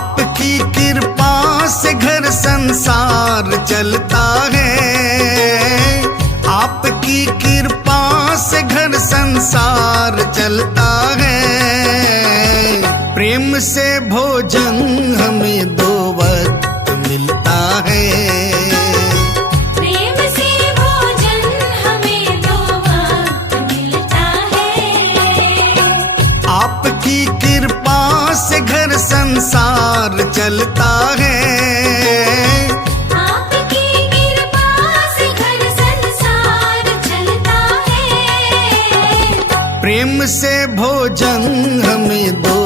आपकी कृपा से घर संसार चलता है, आपकी कृपा से घर संसार चलता है। प्रेम से भोजन हमें दो वक्त मिलता है, प्रेम से भोजन हमें दो वक्त मिलता है। आपकी कृपा से घर संसार चलता है, आपकी कृपा से घर संसार चलता है। प्रेम से भोजन हमें दो